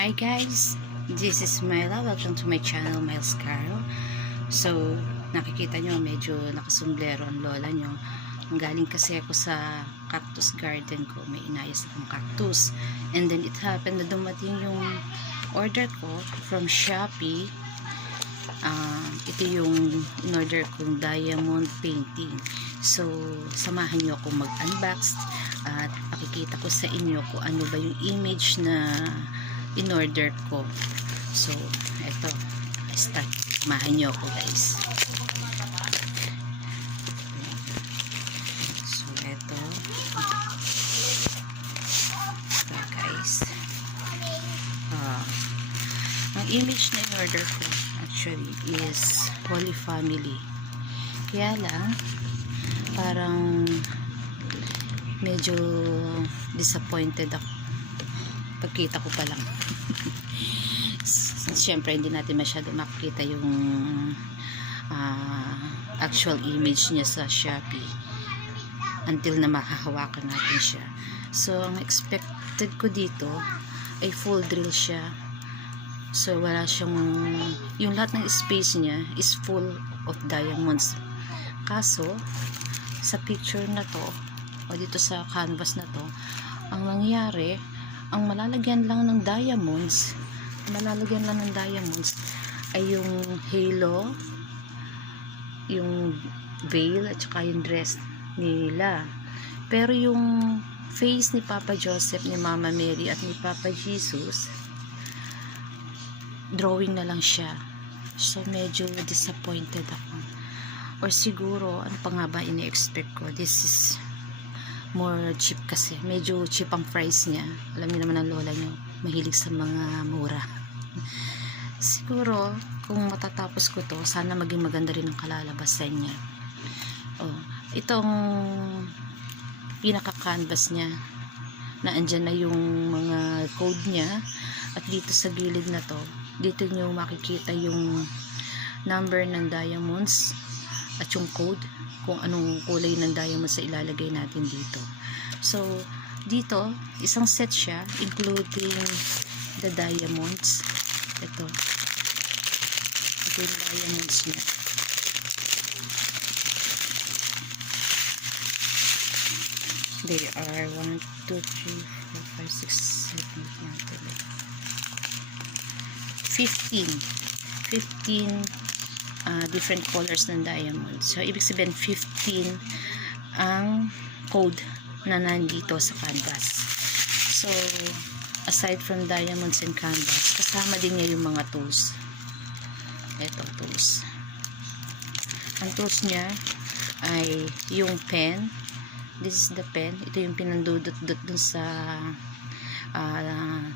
Hi guys, this is Myla. Welcome to my channel, Miles Carol. So, nakikita nyo medyo nakasumblero ang lola nyo. Galing kasi ako sa cactus garden ko. May inayos akong cactus. And then it happened na dumating yung order ko from Shopee. Ito yung in-order kong diamond painting. So, samahan nyo akong mag-unbox at pakikita ko sa inyo kung ano ba yung image na in-order ko. So, eto, start. Samahan nyo ako guys. So, eto guys. Ang image na in-order ko actually is Holy Family. Kaya lang, parang medyo disappointed ako pagkita ko pa lang. Siyempre hindi natin masyado makikita yung actual image niya sa Shopee until na makahawakan natin siya. So ang expected ko dito ay full drill siya. So wala siyang, yung lahat ng space niya is full of diamonds. Kaso sa picture na to o dito sa canvas na to, ang nangyari, ang malalagyan lang ng diamonds ay yung halo, yung veil at saka yung dress nila. Pero yung face ni Papa Joseph, ni Mama Mary at ni Papa Jesus, drawing na lang siya. So medyo disappointed ako. Or siguro, ano pa nga ba ini-expect ko? This is more cheap kasi. Medyo cheap ang price niya. Alam niyo naman ang lola niyo, mahilig sa mga mura. Siguro, kung matatapos ko to, sana maging maganda rin ang kalalabasan niya. Oh, itong pinaka-canvas niya, na andyan na yung mga code niya. At dito sa gilid na to, dito niyo makikita yung number ng diamonds at yung code kung anong kulay ng diamonds sa ilalagay natin dito. So, dito, isang set siya, including the diamonds. Ito yung diamonds niya. They are 1, 2, 3, 4, 5, 6, 7, 8, 9, 10, 15 different colors ng diamond. So, ibig sabihin 15 ang code na nandito sa canvas. So, aside from diamonds and canvas, kasama din niya yung mga tools. Ito, tools. Ang tools niya ay yung pen. This is the pen. Ito yung pinandudot-dot dun sa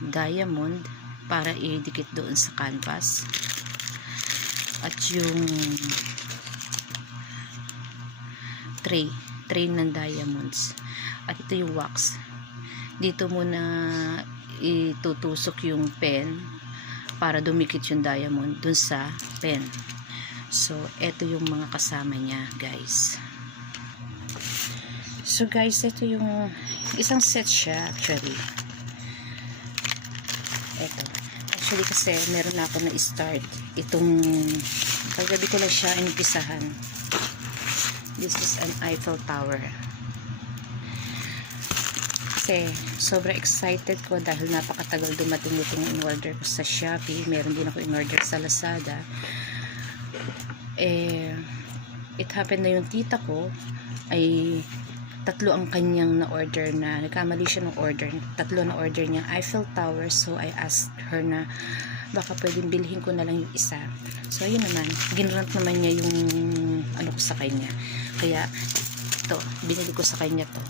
diamond para idikit doon sa canvas. At yung tray ng diamonds. At ito yung wax. Dito muna itutusok yung pen para dumikit yung diamond dun sa pen. So, ito yung mga kasama niya, guys. So, guys, ito yung isang set siya, actually. Ito. Actually kasi meron na ako na-start itong kagabi ko lang siya inumpisahan. This is an Eiffel Tower. Kasi sobra excited ko dahil napakatagal dumating itong in-order ko sa Shopee. Meron din ako in-order sa Lazada. It happened na yung tita ko ay tatlo ang kanyang na-order na, nagkamali siya ng order, tatlo na order niya Eiffel Tower. So I asked her na baka pwedeng bilhin ko na lang yung isa. So ayun naman, ginrant naman niya yung ano ko sa kanya. Kaya ito, binili ko sa kanya to.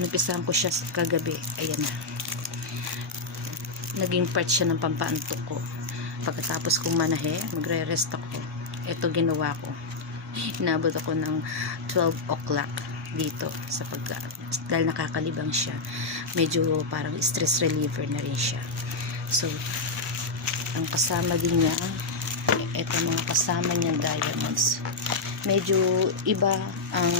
Inumpisahan ko siya kagabi. Ayan na, naging part siya ng pampaantok ko. Pagkatapos kong manahe, magre-rest ako. Ito ginawa ko, inabot ako ng 12 o'clock dito sa dahil nakakalibang siya. Medyo parang stress reliever na rin siya. So, ang kasama din niya, ito mga kasama niyang diamonds. Medyo iba ang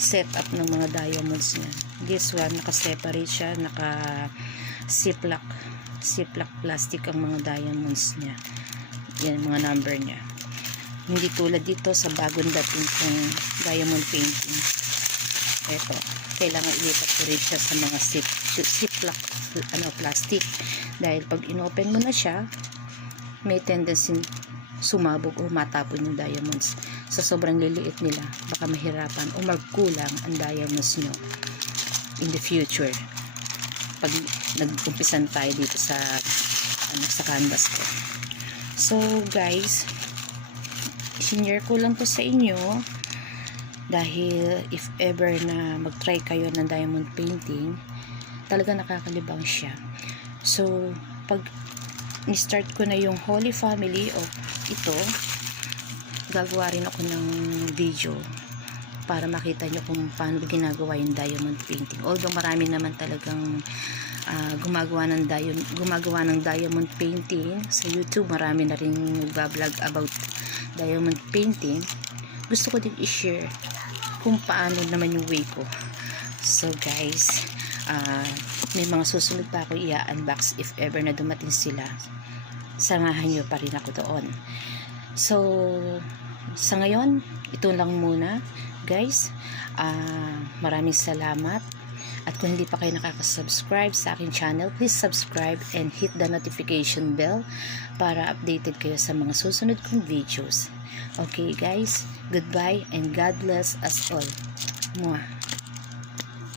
setup ng mga diamonds niya. This one, naka-separate siya, naka-ziplock Ziploc plastic ang mga diamonds niya. Yan mga number niya. Hindi tulad dito sa bagong dating kong diamond painting. Ito, kailangan ilipat ko rin siya sa mga ziploc plastic. Dahil pag inopen mo na siya, may tendency sumabog o matapon yung diamonds. Sa sobrang liliit nila, baka mahirapan o magkulang ang diamonds nyo in the future. Pag nag-umpisan tayo dito sa canvas ko. So guys, sinare ko lang to sa inyo dahil if ever na mag-try kayo ng diamond painting, talaga nakakalibang siya. So pag ni-start ko na yung Holy Family o ito, gagawa rin ako ng video para makita nyo kung paano ginagawa yung diamond painting. Although marami naman talagang gumagawa ng diamond painting sa YouTube, marami na rin nagbablog about diamond painting. Gusto ko din i-share kung paano naman yung way ko. So guys, may mga susunod pa ako i-unbox if ever na dumating sila. Samahan nyo pa rin ako doon. So sa ngayon, ito lang muna guys. Maraming salamat. At kung hindi pa kayo nakaka-subscribe sa aking channel, please subscribe and hit the notification bell para updated kayo sa mga susunod kong videos. Okay guys, goodbye and God bless us all. Mwah.